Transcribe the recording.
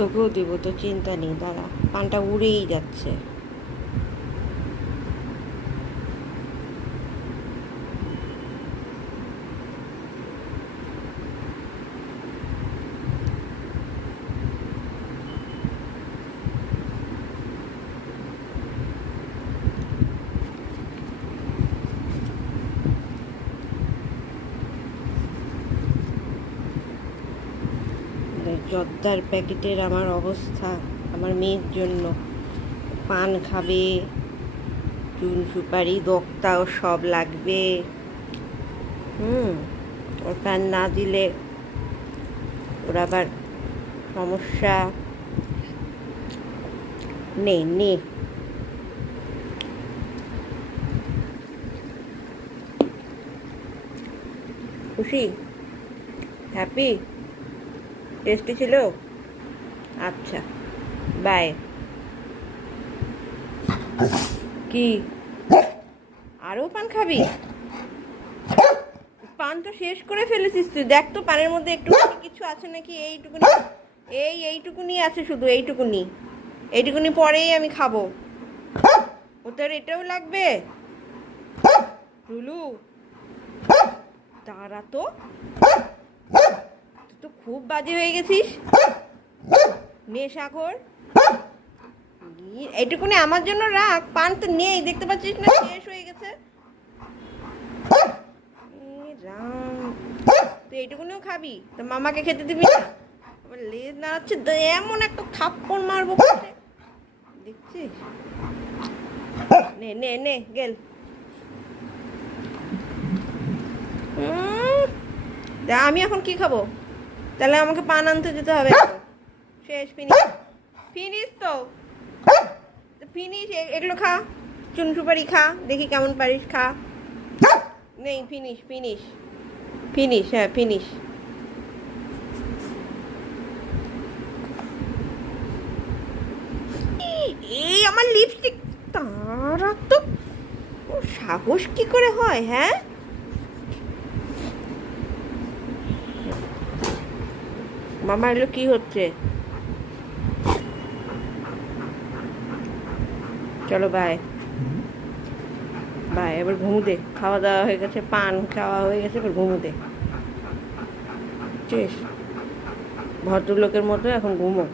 তোকেও দেবো, তো চিন্তা নেই, দাঁড়া, পানটা উড়েই যাচ্ছে। জর্দার প্যাকেটের আমার অবস্থা, আমার মেয়ের জন্য পান খাবে, চুন সুপারি দোক্তাও সব লাগবে। ওর পান না দিলে ওর আবার সমস্যা। নে নে, খুশি? হ্যাপি? টেস্টি ছিল? আচ্ছা, বাই। কি আরও পান খাবি? পান তো শেষ করে ফেলেছিস তুই, দেখ তো পানের মধ্যে একটু কিছু আছে নাকি। এইটুকুনি, এইটুকুনি আছে, শুধু এইটুকুনি, এইটুকুনি পরেই আমি খাবো। ও তোর এটাও লাগবে? রুলু, দাঁড়া তো, তুই তো খুব বাজে হয়ে গেছিস। নে সাগর, এইটুকুনি আমার জন্য রাখ, পান তো নেই, দেখতে পাচ্ছিস না শেষ হয়ে গেছে। রাম, তুই এইটুকুনিও খাবি? তো মামাকে খেতে দিবি না? আবার লেজ নাড়াচ্ছে, এমন একটা থাপ্পড় মারবো, দেখছিস? নে নে নে, গেল। আমি এখন কি খাবো? তাহলে আমাকে পান আনতে যেতে হবে। শেষ, ফিনিশ, ফিনিশ তো ফিনিশ। এগুলো খা, চুন সুপারি খা, দেখি কেমন পারিস, খা। নেই, ফিনিশ ফিনিশ ফিনিশ, হ্যাঁ ফিনিশ। এই আমার লিপস্টিক, তারা তো সাহস কি করে হয়, হ্যাঁ? মামা এগুলো কি হচ্ছে? চলো বাই বাই, এবার ঘুমোতে, খাওয়া দাওয়া হয়ে গেছে, পান খাওয়া হয়ে গেছে, এবার ঘুমোতে শেষ, ভদ্রলোকের মতো এখন ঘুমো।